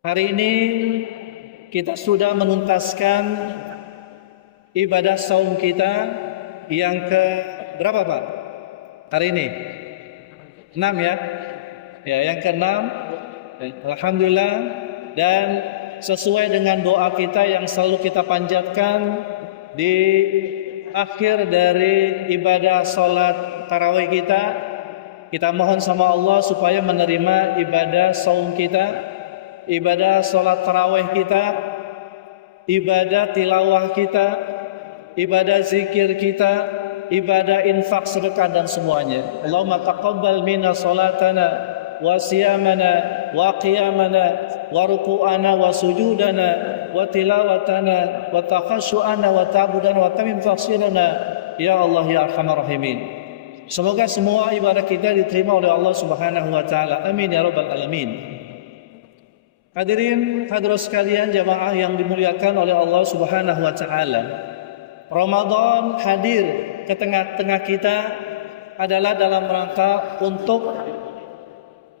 Hari ini kita sudah menuntaskan ibadah saum kita yang ke berapa Pak? Hari ini 6 ya? Ya, yang ke-6. Alhamdulillah, dan sesuai dengan doa kita yang selalu kita panjatkan di akhir dari ibadah salat tarawih kita mohon sama Allah supaya menerima ibadah saum kita, ibadah salat tarawih kita, ibadah tilawah kita, ibadah zikir kita, ibadah infak, sedekah dan semuanya. Allahumma taqabbal minna salatana wa siyamana wa qiyamana wa ruku'ana wa sujudana wa tilawatana wa takhashu'ana wa ta'budana wa tamim tafsirana ya Allah ya arhamar rahimin. Semoga semua ibadah kita diterima oleh Allah Subhanahu wa taala. Amin ya rabbal alamin. Hadirin hadirat sekalian, jamaah yang dimuliakan oleh Allah Subhanahu wa taala. Ramadan hadir ke tengah-tengah kita adalah dalam rangka untuk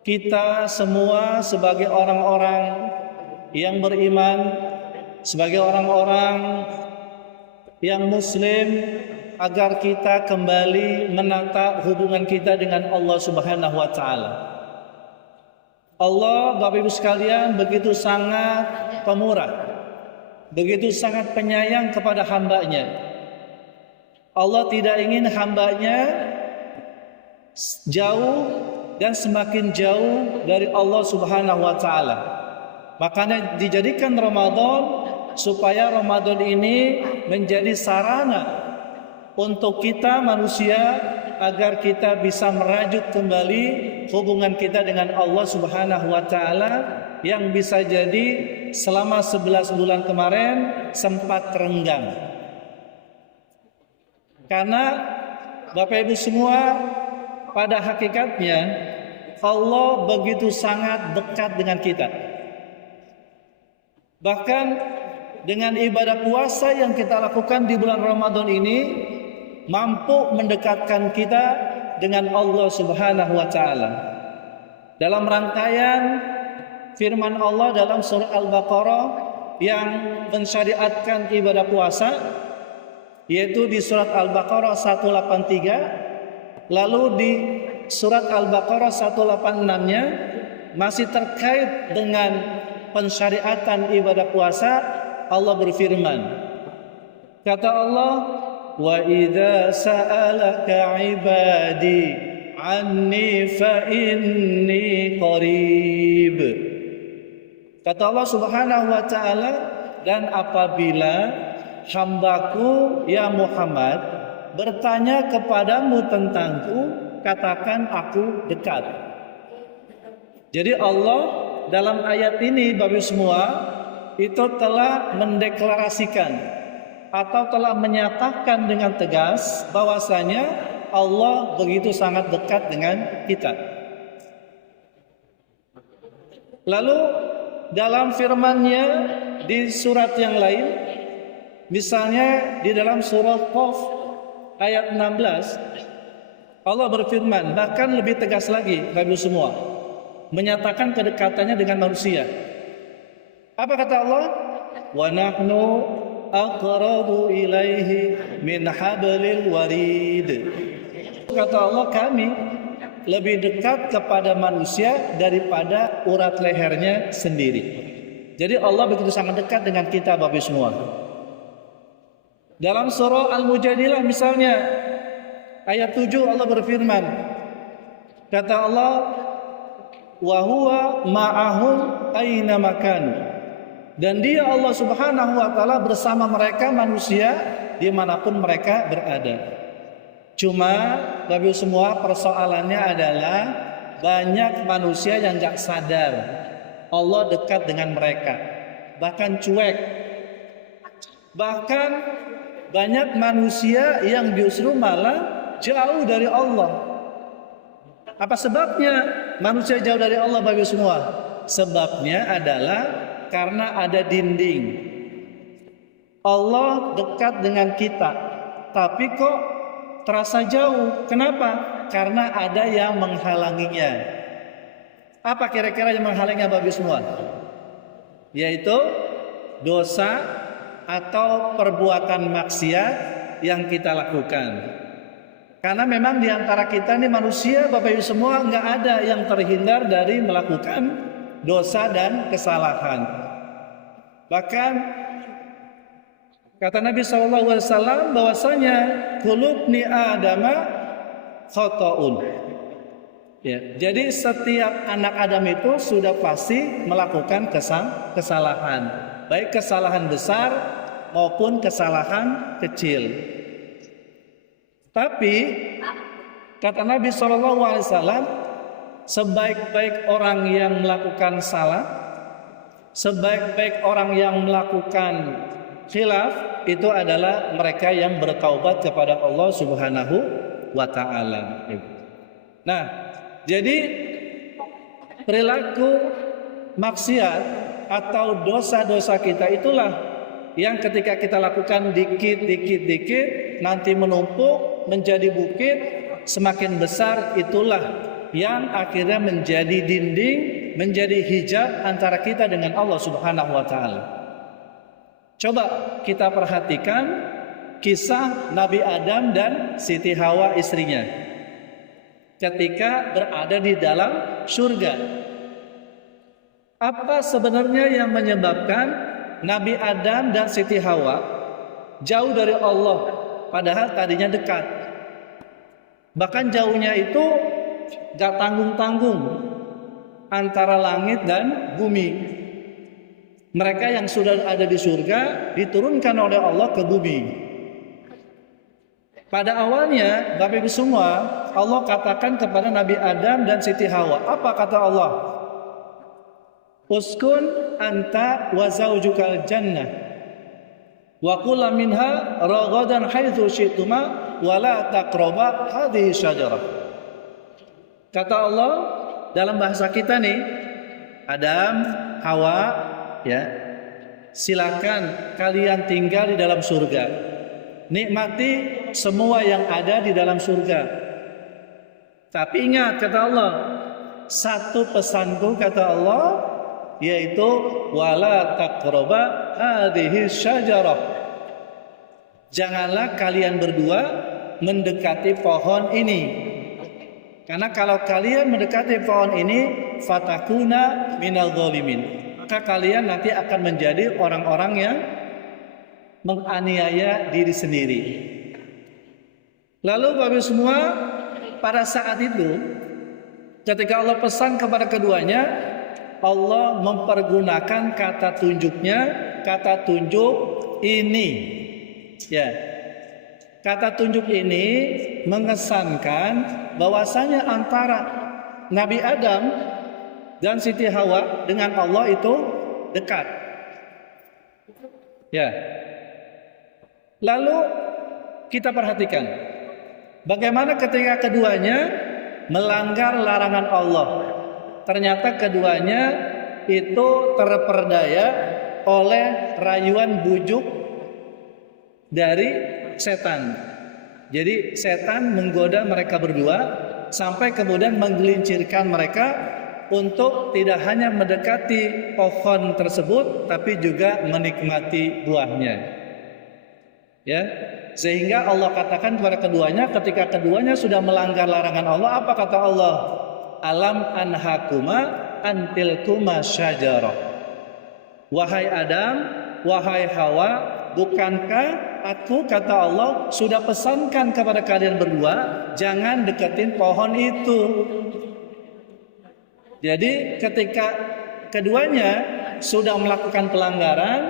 kita semua sebagai orang-orang yang beriman, sebagai orang-orang yang muslim, agar kita kembali menata hubungan kita dengan Allah Subhanahu wa taala. Allah, Bapak Ibu sekalian, begitu sangat pemurah, begitu sangat penyayang kepada hambanya. Allah tidak ingin hambanya jauh dan semakin jauh dari Allah Subhanahu wa taala. Makanya dijadikan Ramadan supaya Ramadan ini menjadi sarana untuk kita manusia agar kita bisa merajut kembali hubungan kita dengan Allah Subhanahu wa taala yang bisa jadi selama 11 bulan kemarin sempat renggang. Karena Bapak Ibu semua, pada hakikatnya Allah begitu sangat dekat dengan kita. Bahkan dengan ibadah puasa yang kita lakukan di bulan Ramadan ini mampu mendekatkan kita dengan Allah Subhanahu wa taala. Dalam rangkaian firman Allah dalam surah Al-Baqarah yang mensyariatkan ibadah puasa, yaitu di surat Al-Baqarah 183, lalu di surat Al-Baqarah 186-nya masih terkait dengan pensyariatan ibadah puasa. Allah berfirman, kata Allah, wa idza sa'alaka ibadi anni fa inni qarib. Kata Allah Subhanahu wa taala, dan apabila hambaku ya Muhammad bertanya kepadamu tentangku, katakan aku dekat. Jadi Allah dalam ayat ini Bapak semua itu telah mendeklarasikan atau telah menyatakan dengan tegas bahwasanya Allah begitu sangat dekat dengan kita. Lalu dalam firman-Nya di surat yang lain, misalnya di dalam surah Qaf ayat 16, Allah berfirman, bahkan lebih tegas lagi Bapak semua, menyatakan kedekatannya dengan manusia. Apa kata Allah? Wa nahnu aqrabu ilaihi min hablil warid. Kata Allah, kami lebih dekat kepada manusia daripada urat lehernya sendiri. Jadi Allah begitu sangat dekat dengan kita Bapak semua. Dalam surah Al-Mujadilah misalnya ayat 7 Allah berfirman, kata Allah, wa huwa ma'ahum aina makanu. Dan Dia Allah Subhanahu wa taala bersama mereka manusia dimanapun mereka berada. Cuma Bapak semua, persoalannya adalah banyak manusia yang gak sadar Allah dekat dengan mereka, bahkan cuek. Bahkan banyak manusia yang justru malah jauh dari Allah. Apa sebabnya manusia jauh dari Allah Bapak semua? Sebabnya adalah karena ada dinding. Allah dekat dengan kita, tapi kok terasa jauh. Kenapa? Karena ada yang menghalanginya. Apa kira-kira yang menghalanginya Bapak semua? yaitu dosa atau perbuatan maksiat yang kita lakukan. Karena memang di antara kita ini manusia, Bapak Ibu semua, nggak ada yang terhindar dari melakukan dosa dan kesalahan. Bahkan kata Nabi SAW bahwasanya kulubni adama khotoun. Ya, jadi setiap anak Adam itu sudah pasti melakukan kesalahan, baik kesalahan besar maupun kesalahan kecil. Tapi kata Nabi SAW, sebaik-baik orang yang melakukan salah, sebaik-baik orang yang melakukan khilaf, itu adalah mereka yang bertaubat kepada Allah Subhanahu wa Ta'ala. Nah, jadi perilaku maksiat atau dosa-dosa kita itulah yang ketika kita lakukan dikit nanti menumpuk menjadi bukit, semakin besar, itulah yang akhirnya menjadi dinding, menjadi hijab antara kita dengan Allah Subhanahu wa Ta'ala. Coba kita perhatikan kisah Nabi Adam dan Siti Hawa istrinya ketika berada di dalam surga. Apa sebenarnya yang menyebabkan Nabi Adam dan Siti Hawa jauh dari Allah, padahal tadinya dekat? Bahkan jauhnya itu gak tanggung-tanggung antara langit dan bumi. Mereka yang sudah ada di surga diturunkan oleh Allah ke bumi. Pada awalnya, Bapak Ibu semua, Allah katakan kepada Nabi Adam dan Siti Hawa, apa kata Allah? Uskun anta wa zaujukal jannah wa kula minha ragadan haitsu syi'tuma wa la taqraba hadhihi syajarah. Kata Allah dalam bahasa kita nih, Adam, Hawa, ya, silakan kalian tinggal di dalam surga. Nikmati semua yang ada di dalam surga. Tapi ingat, kata Allah, satu pesanku, kata Allah, yaitu wala taqraba hadhihi syajarah. Janganlah kalian berdua mendekati pohon ini. Karena kalau kalian mendekati pohon ini, fatakuna minal zalimin, maka kalian nanti akan menjadi orang-orang yang menganiaya diri sendiri. Lalu Bapak semua, pada saat itu ketika Allah pesan kepada keduanya, Allah mempergunakan kata tunjuknya, kata tunjuk ini. Ya, kata tunjuk ini mengesankan bahwasanya antara Nabi Adam dan Siti Hawa dengan Allah itu dekat. Ya. Lalu kita perhatikan bagaimana ketika keduanya melanggar larangan Allah. Ternyata keduanya itu terperdaya oleh rayuan bujuk dari setan. Jadi setan menggoda mereka berdua sampai kemudian menggelincirkan mereka untuk tidak hanya mendekati pohon tersebut tapi juga menikmati buahnya. Ya, sehingga Allah katakan kepada keduanya ketika keduanya sudah melanggar larangan Allah, apa kata Allah? Alam anhakuma antilkuma syajarah. Wahai Adam, wahai Hawa, bukankah aku, kata Allah, sudah pesankan kepada kalian berdua jangan deketin pohon itu. Jadi ketika keduanya sudah melakukan pelanggaran,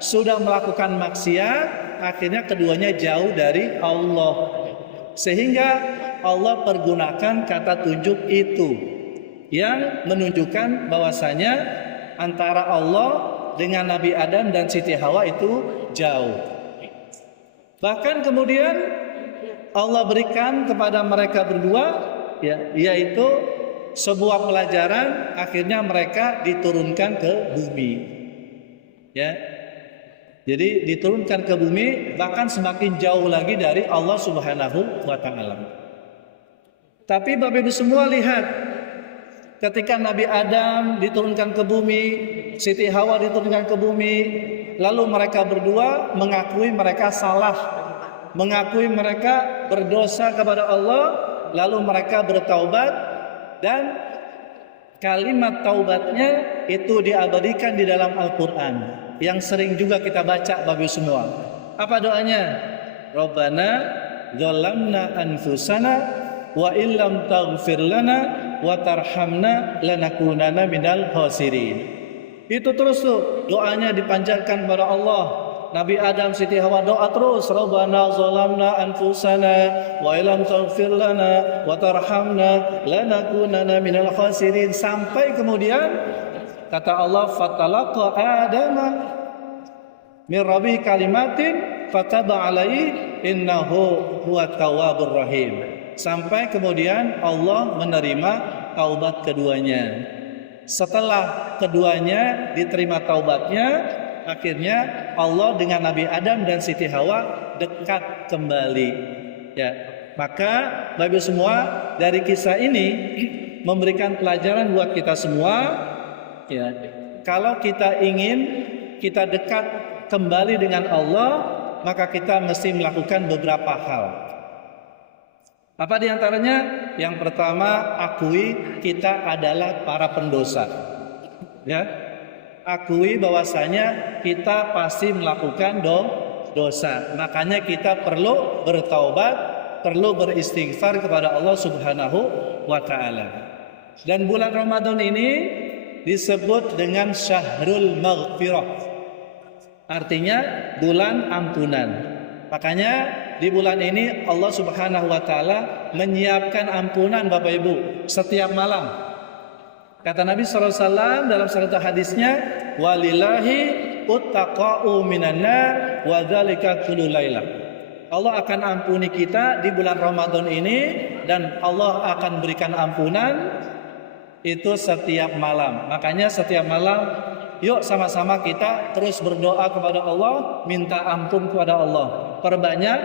sudah melakukan maksiat, akhirnya keduanya jauh dari Allah, sehingga Allah pergunakan kata tunjuk itu yang menunjukkan bahwasanya antara Allah dengan Nabi Adam dan Siti Hawa itu jauh. Bahkan kemudian Allah berikan kepada mereka berdua, ya, yaitu sebuah pelajaran, akhirnya mereka diturunkan ke bumi. Ya. Jadi diturunkan ke bumi, bahkan semakin jauh lagi dari Allah Subhanahu wa Ta'ala. Tapi Bapak Ibu semua lihat, ketika Nabi Adam diturunkan ke bumi, Siti Hawa diturunkan ke bumi, lalu mereka berdua mengakui mereka salah, mengakui mereka berdosa kepada Allah, lalu mereka bertaubat, dan kalimat taubatnya itu diabadikan di dalam Al-Quran yang sering juga kita baca Bapak semua. Apa doanya? Rabbana dzalamna anfusana wa illam taghfir lana wa tarhamna lanakunanna minal khasirin. Itu terus tuh doanya dipanjatkan kepada Allah. Nabi Adam, Siti Hawa doa terus, Rabbana zalamna anfusana wa illam taghfir lana wa tarhamna lanakunanna minal khasirin, sampai kemudian kata Allah, fatalaqa adama min rabbi kalimatin fataba alaihi innahu huwat tawwabur rahim. Sampai kemudian Allah menerima taubat keduanya. Setelah keduanya diterima taubatnya, akhirnya Allah dengan Nabi Adam dan Siti Hawa dekat kembali. Ya, maka Bapak semua, dari kisah ini memberikan pelajaran buat kita semua. Ya, kalau kita ingin kita dekat kembali dengan Allah, maka kita mesti melakukan beberapa hal. Apa diantaranya? Yang pertama, akui kita adalah para pendosa. Ya, akui bahwasanya kita pasti melakukan dosa. Makanya kita perlu bertaubat, perlu beristighfar kepada Allah Subhanahu wa taala. Dan bulan Ramadan ini disebut dengan Syahrul Maghfirah. Artinya bulan ampunan. Makanya di bulan ini Allah Subhanahu wa taala menyiapkan ampunan Bapak Ibu setiap malam. Kata Nabi SAW dalam satu hadisnya, walillahi uttaqa'u minan nar wa dzalika kullu lailah. Allah akan ampuni kita di bulan Ramadan ini, dan Allah akan berikan ampunan itu setiap malam. Makanya setiap malam yuk sama-sama kita terus berdoa kepada Allah, minta ampun kepada Allah, perbanyak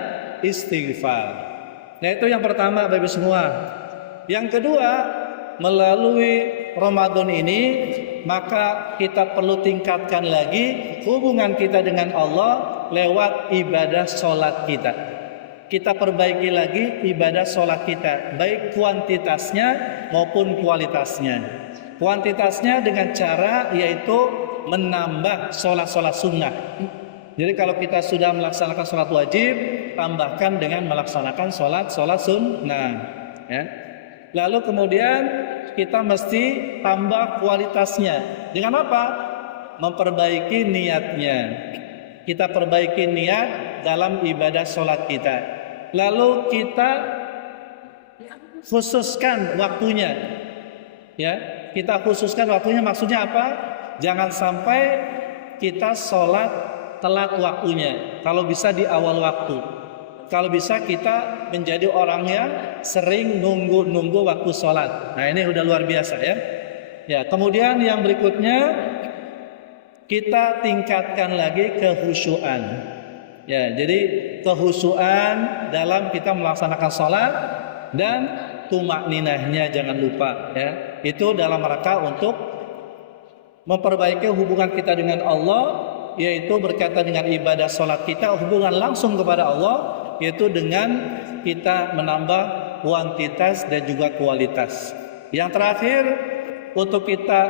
istighfar. Nah, itu yang pertama Bapak semua. Yang kedua, melalui Ramadan ini maka kita perlu tingkatkan lagi hubungan kita dengan Allah lewat ibadah sholat kita. Kita perbaiki lagi ibadah sholat kita, baik kuantitasnya maupun kualitasnya. Kuantitasnya dengan cara yaitu menambah sholat-sholat sunnah. Jadi kalau kita sudah melaksanakan sholat wajib, tambahkan dengan melaksanakan sholat-sholat sunnah. Ya. Lalu kemudian kita mesti tambah kualitasnya. Dengan apa? Memperbaiki niatnya. Kita perbaiki niat dalam ibadah sholat kita. Lalu kita khususkan waktunya. Ya, kita khususkan waktunya, maksudnya apa? Jangan sampai kita sholat telat waktunya. Kalau bisa di awal waktu. Kalau bisa kita menjadi orang yang sering nunggu waktu sholat. Nah, ini udah luar biasa ya. Ya, kemudian yang berikutnya kita tingkatkan lagi kehusyuan. Ya, jadi kehusyuan dalam kita melaksanakan sholat, dan tumakninahnya jangan lupa ya. Itu dalam rangka untuk memperbaiki hubungan kita dengan Allah, yaitu berkaitan dengan ibadah sholat kita, hubungan langsung kepada Allah, yaitu dengan kita menambah kuantitas dan juga kualitas. Yang terakhir, untuk kita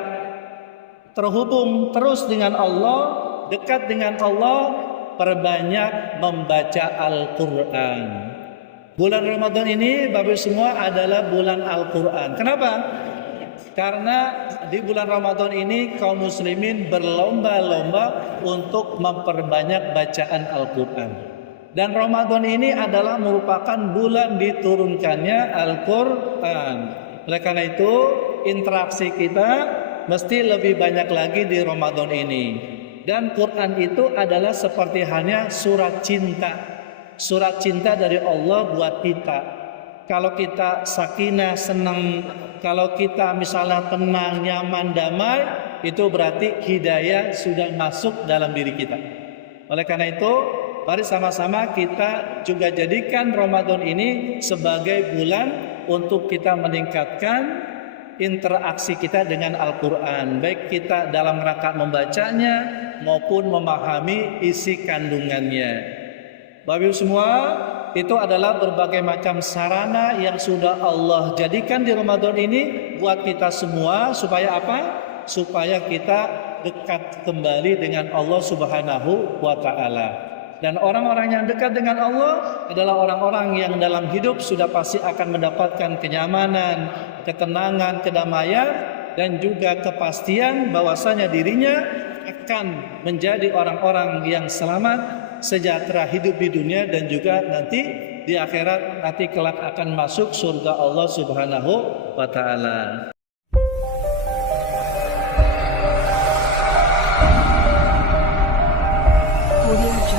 terhubung terus dengan Allah, dekat dengan Allah, perbanyak membaca Al-Quran. Bulan Ramadan ini Bapak semua adalah bulan Al-Quran. Kenapa? Karena di bulan Ramadan ini kaum muslimin berlomba-lomba untuk memperbanyak bacaan Al-Quran. Dan Ramadan ini adalah merupakan bulan diturunkannya Al-Quran. Oleh karena itu, interaksi kita mesti lebih banyak lagi di Ramadan ini. Dan Quran itu adalah seperti hanya surat cinta. Surat cinta dari Allah buat kita. Kalau kita sakinah, senang, kalau kita misalnya tenang, nyaman, damai, itu berarti hidayah sudah masuk dalam diri kita. Oleh karena itu, mari sama-sama kita juga jadikan Ramadan ini sebagai bulan untuk kita meningkatkan interaksi kita dengan Al-Quran, baik kita dalam rangka membacanya maupun memahami isi kandungannya. Bapak Ibu semua, itu adalah berbagai macam sarana yang sudah Allah jadikan di Ramadan ini buat kita semua, supaya apa? Supaya kita dekat kembali dengan Allah Subhanahu wa Ta'ala. Dan orang-orang yang dekat dengan Allah adalah orang-orang yang dalam hidup sudah pasti akan mendapatkan kenyamanan, ketenangan, kedamaian, dan juga kepastian bahwasanya dirinya akan menjadi orang-orang yang selamat, sejahtera hidup di dunia, dan juga nanti di akhirat nanti kelak akan masuk surga Allah Subhanahu wa Ta'ala. Audio